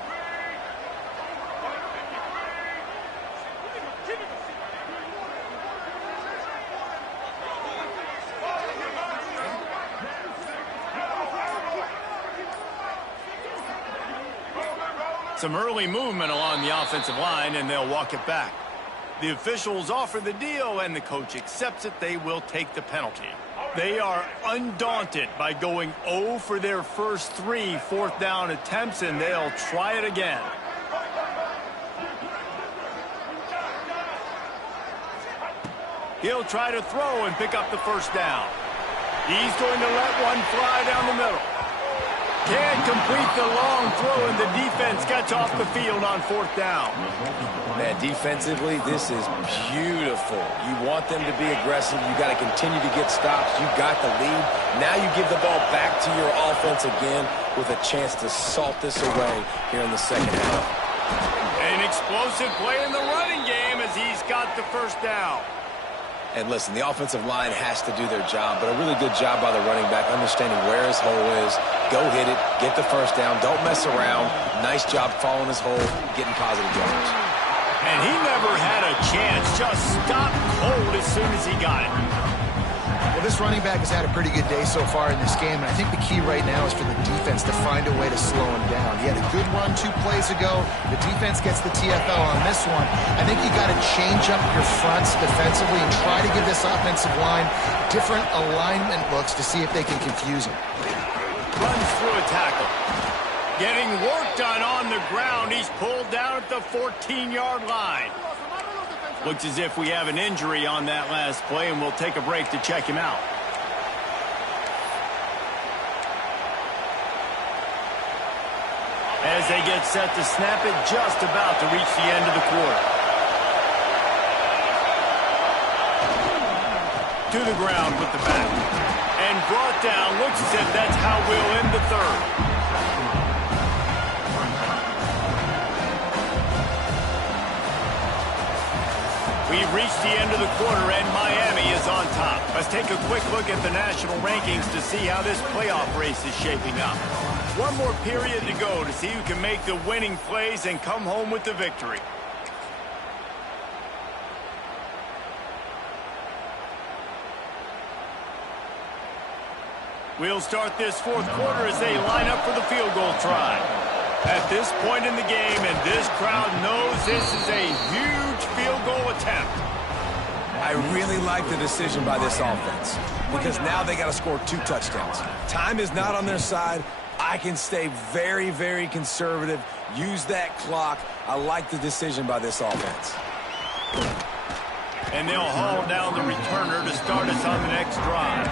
Some early movement along the offensive line, and they'll walk it back. The officials offer the deal, and the coach accepts it. They will take the penalty. They are undaunted by going 0 for their first 3 4th down attempts, and they'll try it again. He'll try to throw and pick up the 1st down. He's going to let one fly down the middle. Can't complete the long throw, and the defense gets off the field on 4th down. Man, defensively, this is beautiful. You want them to be aggressive. You got to continue to get stops. You got the lead. Now you give the ball back to your offense again with a chance to salt this away here in the second half. An explosive play in the running game as he's got the 1st down. And listen, the offensive line has to do their job, but a really good job by the running back, understanding where his hole is. Go hit it, get the 1st down, don't mess around. Nice job following his hole, getting positive yards. And he never had a chance, just stopped cold as soon as he got it. Well, this running back has had a pretty good day so far in this game, and I think the key right now is for the defense to find a way to slow him down. He had a good run 2 plays ago. The defense gets the TFL on this one. I think you got to change up your fronts defensively and try to give this offensive line different alignment looks to see if they can confuse him. Runs through a tackle. Getting work done on the ground. He's pulled down at the 14-yard line. Looks as if we have an injury on that last play, and we'll take a break to check him out. As they get set to snap it, just about to reach the end of the quarter. To the ground with the back. And brought down. Looks as if that's how we'll end the 3rd. We've reached the end of the quarter, and Miami is on top. Let's take a quick look at the national rankings to see how this playoff race is shaping up. One more period to go to see who can make the winning plays and come home with the victory. We'll start this 4th quarter as they line up for the field goal try. At this point in the game, and this crowd knows this is a huge field goal attempt. I really like the decision by this offense because now they got to score 2 touchdowns. Time is not on their side. I can stay very, very conservative, use that clock. I like the decision by this offense. And they'll haul down the returner to start us on the next drive.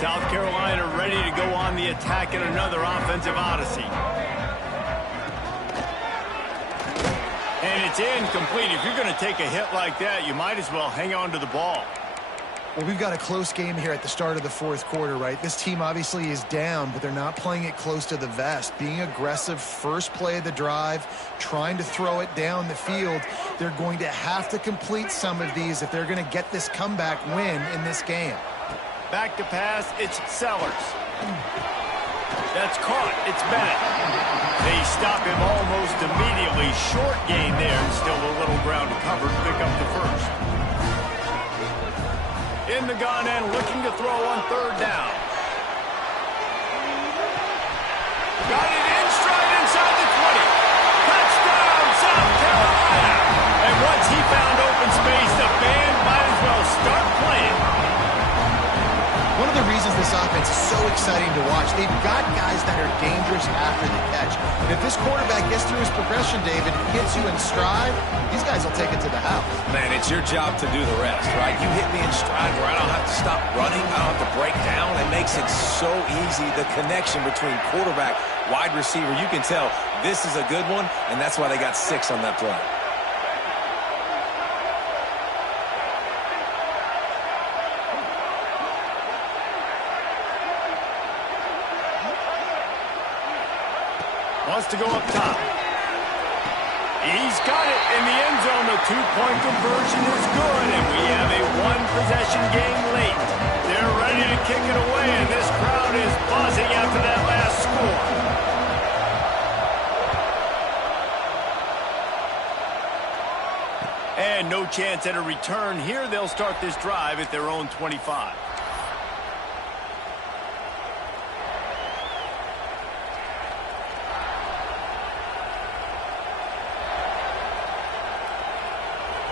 South Carolina ready to go on the attack in another offensive odyssey. And it's incomplete. If you're going to take a hit like that, you might as well hang on to the ball. Well, we've got a close game here at the start of the 4th quarter, right? This team obviously is down, but they're not playing it close to the vest. Being aggressive, first play of the drive, trying to throw it down the field. They're going to have to complete some of these if they're going to get this comeback win in this game. Back to pass, it's Sellers. That's caught, it's Bennett. They stop him almost immediately. Short gain there, and still a little ground to cover to pick up the 1st. In the gun and looking to throw on 3rd down. Got it in stride inside the 20. Touchdown, South Carolina. And once he found open space, the band might as well start playing. One of the reasons this offense is so exciting to watch, they've got guys that are dangerous after the catch. And if this quarterback gets through his progression, David, hits you in stride, these guys will take it to the house. Man, it's your job to do the rest, right? You hit me in stride where I don't have to stop running, I don't have to break down. It makes it so easy, the connection between quarterback, wide receiver. You can tell this is a good one, and that's why they got 6 on that play. Wants to go up top. He's got it in the end zone. The 2-point conversion is good, and we have a 1-possession game late. They're ready to kick it away, and this crowd is buzzing after that last score. And no chance at a return here. They'll start this drive at their own 25.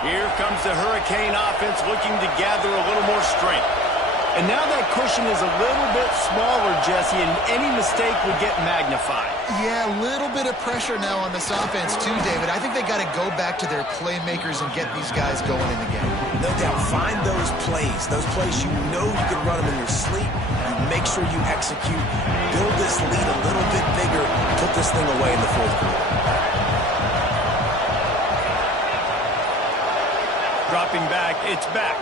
Here comes the Hurricane offense looking to gather a little more strength. And now that cushion is a little bit smaller, Jesse, and any mistake would get magnified. Yeah, a little bit of pressure now on this offense too, David. I think they got to go back to their playmakers and get these guys going in the game. No doubt. Find those plays you know you can run them in your sleep. You make sure you execute. Build this lead a little bit bigger. Put this thing away in the fourth quarter. Dropping back, it's back.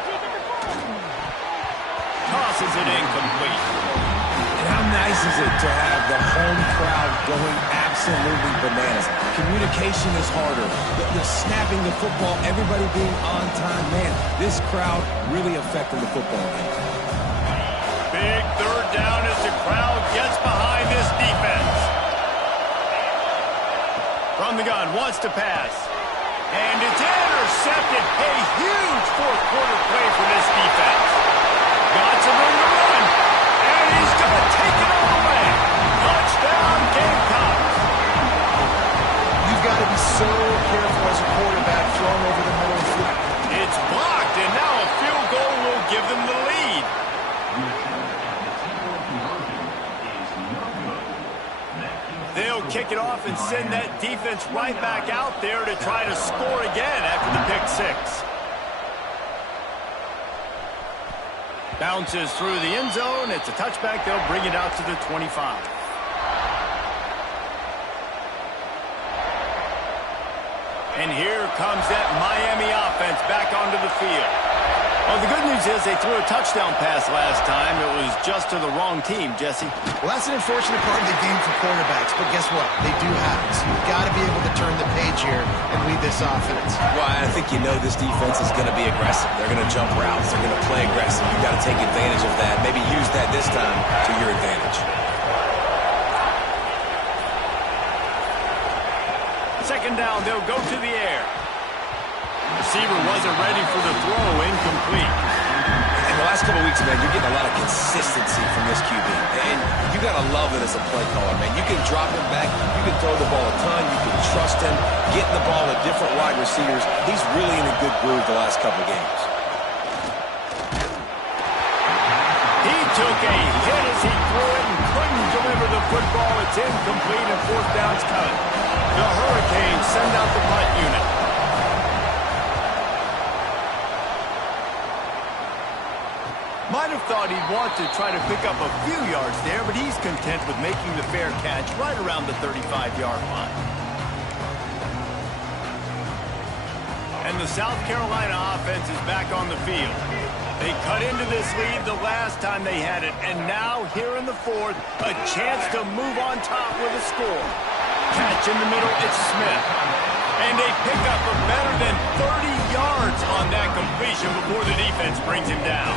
Tosses it incomplete. And how nice is it to have the home crowd going absolutely bananas? Communication is harder. The snapping the football, everybody being on time. Man, this crowd really affecting the football game. Big third down as the crowd gets behind this defense. From the gun, wants to pass. And it's intercepted. A huge fourth quarter play for this defense. Got some room to run. And he's going to take it all the way. Touchdown, Gamecocks. You've got to be so careful as a quarterback throwing over the middle of the field. It's blocked, and now a field goal will give them the lead. They'll kick it off and send that defense right back out there to try to score again after the pick six. Bounces through the end zone. It's a touchback. They'll bring it out to the 25. And here comes that Miami offense back onto the field. Well, the good news is they threw a touchdown pass last time. It was just to the wrong team, Jesse. Well, that's an unfortunate part of the game for quarterbacks, but guess what? They do have it. So you've got to be able to turn the page here and lead this offense. Well, I think you know this defense is going to be aggressive. They're going to jump routes. They're going to play aggressive. You've got to take advantage of that. Maybe use that this time to your advantage. Second down, they'll go to the air. Receiver wasn't ready for the throw, incomplete. In the last couple of weeks, man, you're getting a lot of consistency from this QB. And you got to love it as a play caller, man. You can drop him back. You can throw the ball a ton. You can trust him. Getting the ball to different wide receivers. He's really in a good groove the last couple of games. He took a hit as he threw it and couldn't deliver the football. It's incomplete and fourth down's coming. The Hurricanes send out the punt unit. Might have thought he'd want to try to pick up a few yards there, but he's content with making the fair catch right around the 35-yard line. And the South Carolina offense is back on the field. They cut into this lead the last time they had it, and now here in the fourth, a chance to move on top with a score. Catch in the middle, it's Smith. And they pick up a better than 30 yards on that completion before the defense brings him down.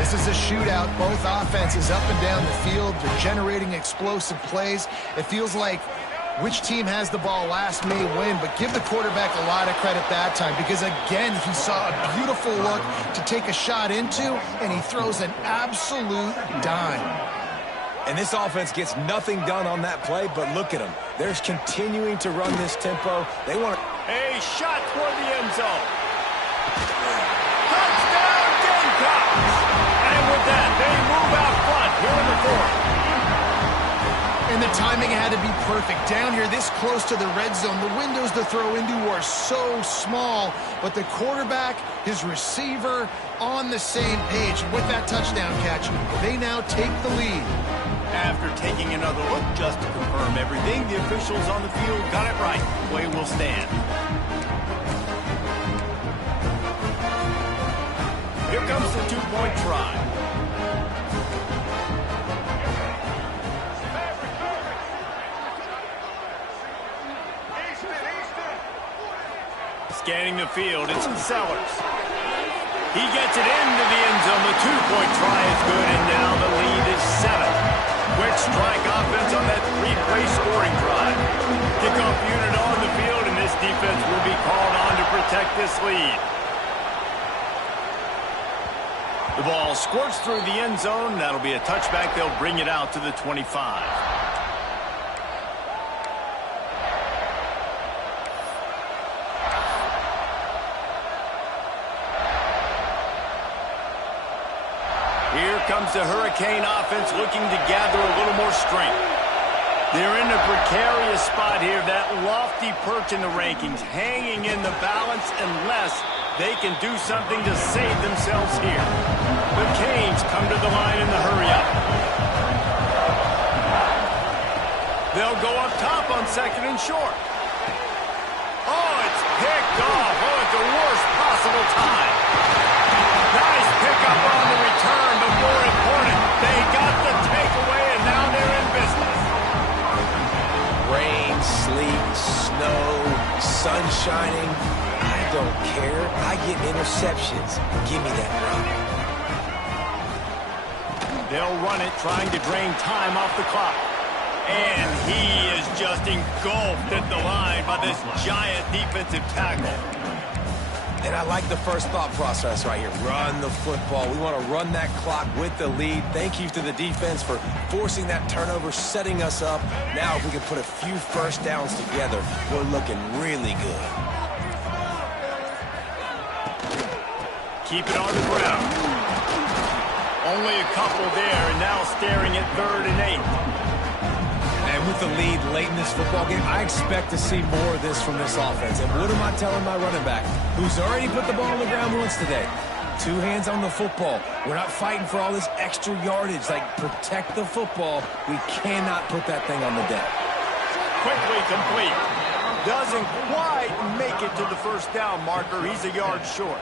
This is a shootout. Both offenses up and down the field. They're generating explosive plays. It feels like which team has the ball last may win, but give the quarterback a lot of credit that time because, again, he saw a beautiful look to take a shot into, and he throws an absolute dime. And this offense gets nothing done on that play, but look at them. They're continuing to run this tempo. They want to... A shot toward the end zone. Touchdown, Gamecocks! And with that, they move out front here in the fourth. And the timing had to be perfect. Down here, this close to the red zone, the windows to throw into are so small, but the quarterback, his receiver, on the same page. With that touchdown catch, they now take the lead. After taking another look just to confirm everything, the officials on the field got it right. Play will stand. Here comes the two-point try. Scanning the field, it's Sellers. He gets it into the end zone. The two-point try is good, and now the lead is 7. Quick strike offense on that three-play scoring drive. Kickoff unit on the field, and this defense will be called on to protect this lead. The ball squirts through the end zone. That'll be a touchback. They'll bring it out to the 25. Here comes the Hurricane offense looking to gather a little more strength. They're in a precarious spot here, that lofty perch in the rankings, hanging in the balance unless they can do something to save themselves here. The Canes come to the line in the hurry-up. They'll go up top on 2nd and short. Oh, it's picked off. Oh, at the worst possible time. Nice pickup on the return, but more important, they got the takeaway, and now they're in business. Rain, sleet, snow, sun shining. I don't care. I get interceptions. Give me that rock. They'll run it, trying to drain time off the clock. And he is just engulfed at the line by this giant defensive tackle. And I like the first thought process right here. Run the football. We want to run that clock with the lead. Thank you to the defense for forcing that turnover, setting us up. Now if we can put a few first downs together, we're looking really good. Keep it on the ground. Only a couple there, and now staring at 3rd and 8. And with the lead late in this football game, I expect to see more of this from this offense. And what am I telling my running back, who's already put the ball on the ground once today? 2 hands on the football. We're not fighting for all this extra yardage. Like, protect the football. We cannot put that thing on the deck. Quickly complete. Doesn't quite make it to the first down marker. He's a yard short.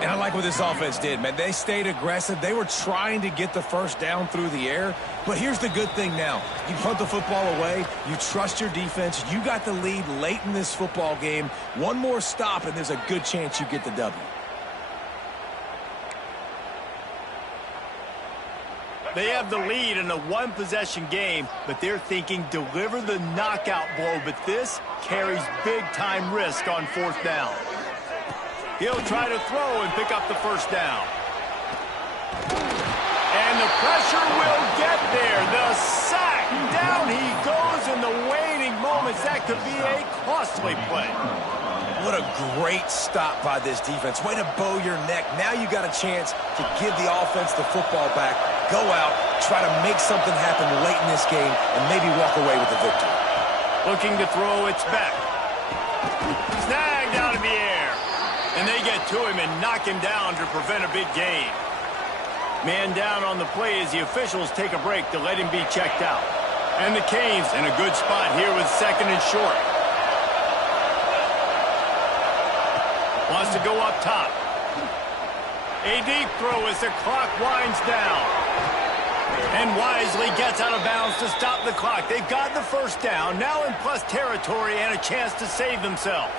And I like what this offense did, man. They stayed aggressive. They were trying to get the first down through the air. But here's the good thing now. You punt the football away. You trust your defense. You got the lead late in this football game. One more stop, and there's a good chance you get the W. They have the lead in a 1-possession game, but they're thinking deliver the knockout blow. But this carries big-time risk on 4th down. He'll try to throw and pick up the first down. And the pressure will get there. The sack. Down he goes in the waiting moments. That could be a costly play. What a great stop by this defense. Way to bow your neck. Now you got a chance to give the offense the football back. Go out, try to make something happen late in this game, and maybe walk away with the victory. Looking to throw, it's back. Snagged out of the air. And they get to him and knock him down to prevent a big gain. Man down on the play as the officials take a break to let him be checked out. And the Canes in a good spot here with 2nd and short. Wants to go up top. A deep throw as the clock winds down. And wisely gets out of bounds to stop the clock. They've got the first down, now in plus territory and a chance to save themselves.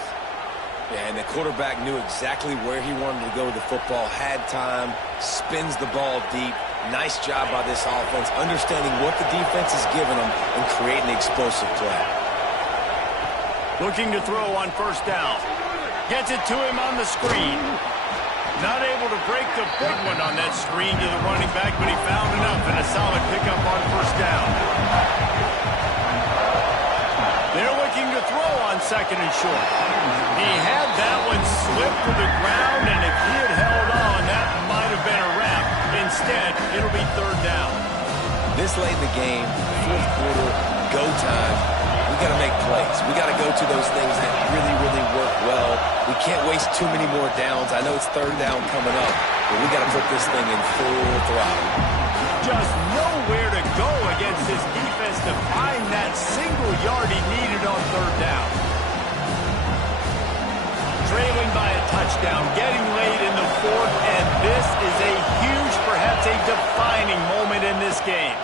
Yeah, and the quarterback knew exactly where he wanted to go with the football, had time, spins the ball deep. Nice job by this offense, understanding what the defense is giving them and creating the explosive play. Looking to throw on 1st down. Gets it to him on the screen. Not able to break the big one on that screen to the running back, but he found enough and a solid pickup on 1st down. They're looking to throw on 2nd and short. He had that one slip to the ground, and if he had held on, that might have been a wrap. Instead, it'll be 3rd down. This late in the game, 4th quarter, go time. We got to make plays. We got to go to those things that really, really work well. We can't waste too many more downs. I know it's 3rd down coming up, but we got to put this thing in full throttle. Just nowhere to go against this defense to find that single yard he needed on 3rd down. Trailing by a touchdown, getting late in the 4th, and this is a huge, perhaps a defining moment in this game.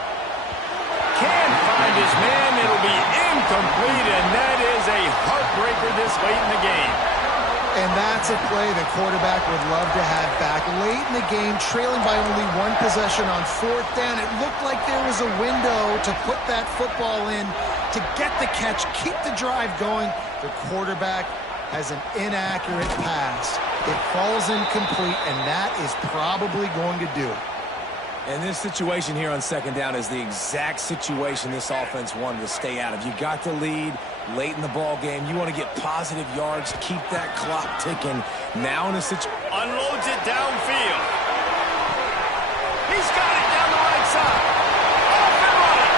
Can't find his man, it'll be incomplete, and that is a heartbreaker this late in the game. And that's a play the quarterback would love to have back. Late in the game, trailing by only 1 possession on 4th down, it looked like there was a window to put that football in, to get the catch, keep the drive going. The quarterback has an inaccurate pass. It falls incomplete, and that is probably going to do it. And this situation here on 2nd down is the exact situation this offense wanted to stay out of. You got the lead late in the ball game. You want to get positive yards, keep that clock ticking. Now in a situation... Unloads it downfield. He's got it down the right side. Off and running.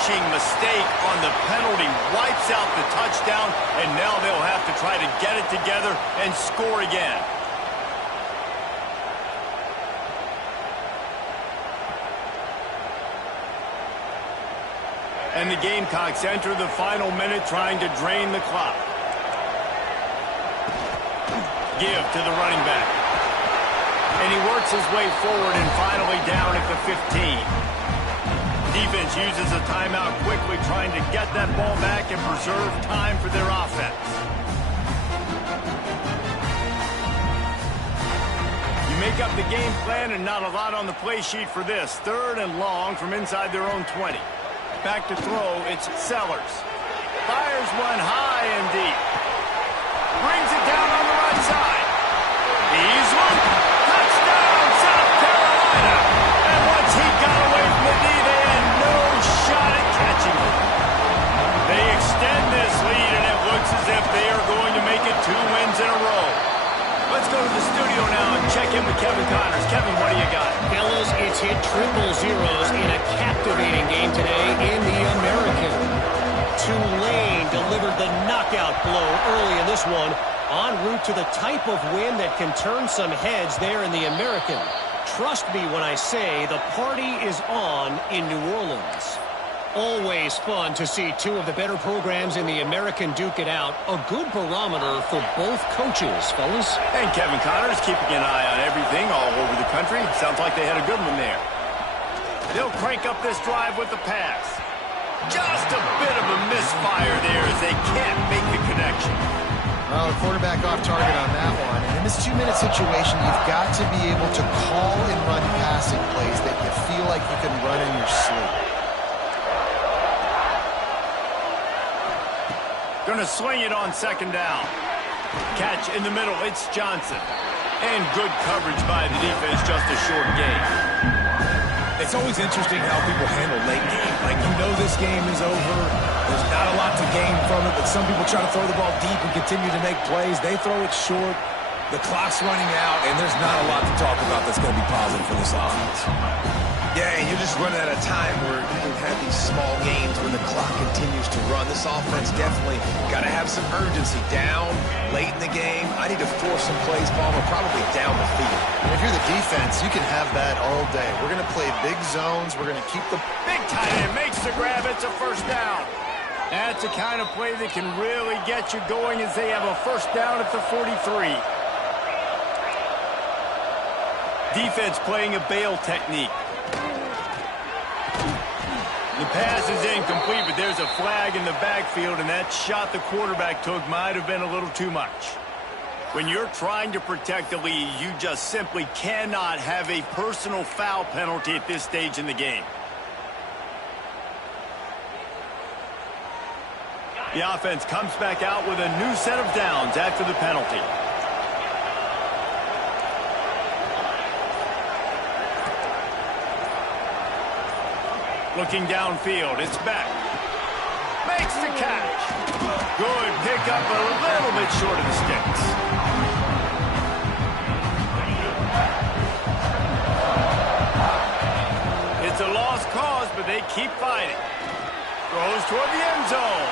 crushing mistake on the penalty wipes out the touchdown, and now they'll have to try to get it together and score again. And the Gamecocks enter the final minute trying to drain the clock. Give to the running back. And he works his way forward and finally down at the 15. Defense uses a timeout quickly, trying to get that ball back and preserve time for their offense. You make up the game plan and not a lot on the play sheet for this. 3rd and long from inside their own 20. Back to throw, it's Sellers. Fires one high and deep. Brings it down on the right side. He's loose. Touchdown, South Carolina. And once he got away from the D, they had no shot at catching him. They extend this lead, and it looks as if they are going to make it 2 wins in a row. Let's go to the studio now and check in with Kevin Connors. Kevin, what do you got? Fellas, it's hit triple zeros in a captivating game today in the American. Tulane delivered the knockout blow early in this one, en route to the type of win that can turn some heads there in the American. Trust me when I say the party is on in New Orleans. Always fun to see 2 of the better programs in the American duke it out. A good barometer for both coaches, fellas. And Kevin Connors keeping an eye on everything all over the country. Sounds like they had a good one there. They'll crank up this drive with the pass. Just a bit of a misfire there as they can't make the connection. Well, the quarterback off target on that one. And in this 2-minute situation, you've got to be able to call and run passing plays that you feel like you can run in your sleep. Going to swing it on 2nd down. Catch in the middle, it's Johnson. And good coverage by the defense, just a short gain. It's always interesting how people handle late game. Like, you know this game is over. There's not a lot to gain from it, but some people try to throw the ball deep and continue to make plays. They throw it short. The clock's running out, and there's not a lot to talk about that's going to be positive for this offense. Yeah, and you're just running at a time where you can have these small games when the clock continues to run. This offense definitely got to have some urgency. Down, late in the game, I need to force some plays, Palmer, probably down the field. And if you're the defense, you can have that all day. We're going to play big zones. We're going to keep the... Big tight end makes the grab. It's a 1st down. That's the kind of play that can really get you going as they have a 1st down at the 43. Defense playing a bail technique. The pass is incomplete, but there's a flag in the backfield, and that shot the quarterback took might have been a little too much. When you're trying to protect the lead, you just simply cannot have a personal foul penalty at this stage in the game. The offense comes back out with a new set of downs after the penalty. Looking downfield, it's back. Makes the catch. Good pickup, a little bit short of the sticks. It's a lost cause, but they keep fighting. Throws toward the end zone.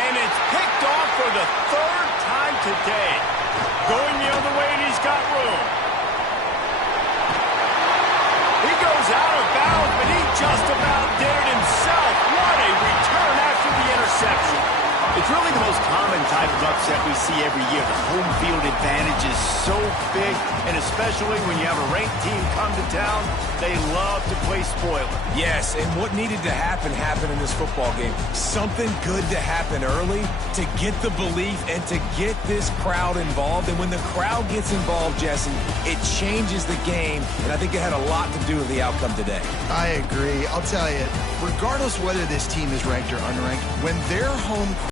And it's picked off for the 3rd time today. Going the other way, and he's got room. He goes out of bounds, but he just about dared himself. What a return after the interception. It's really the most common type of upset we see every year. The home field advantage is so big, and especially when you have a ranked team come to town, they love to play spoiler. Yes, and what needed to happen happened in this football game. Something good to happen early to get the belief and to get this crowd involved. And when the crowd gets involved, Jesse, it changes the game, and I think it had a lot to do with the outcome today. I agree. I'll tell you, regardless whether this team is ranked or unranked, when their home